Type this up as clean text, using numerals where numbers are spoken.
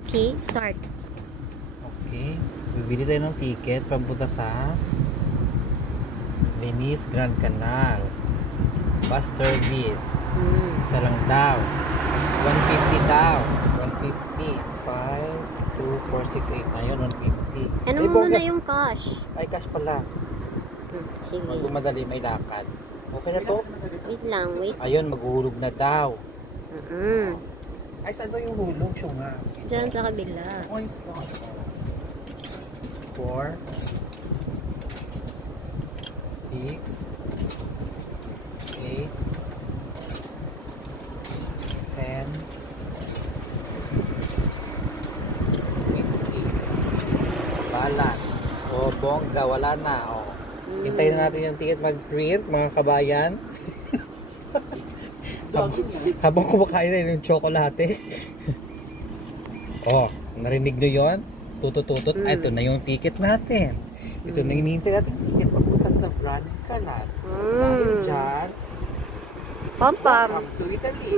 Okay, start. Okay. Bibili tayo ng ticket papunta sa Venice Grand Canal. Bus service. Isa lang daw. 150 daw. 150. 5, 2, 4, 6, 8. Ayun, 150. Ano mo muna yung cash? Ay, cash pala. Sige. Magmamadali, may lakad. Okay na to? Wait lang, wait. Ayun, maghuhulog na daw. Ay, saan ba yung hulog? Siya nga. Diyan sa kabila. Points to. 4 6 8 10 50 balance. O, bongga, wala na. O. Hintayin na natin yung ticket mag-print, mga kabayan. Habang kumakain na yung tsokolate. Oh, narinig nyo yun? Tutot-tutot. Ito na yung ticket natin. Ito na hinihintay natin yung ticket papuntas na Grand Canal. Dahil dyan, Pam-pam. welcome to Italy.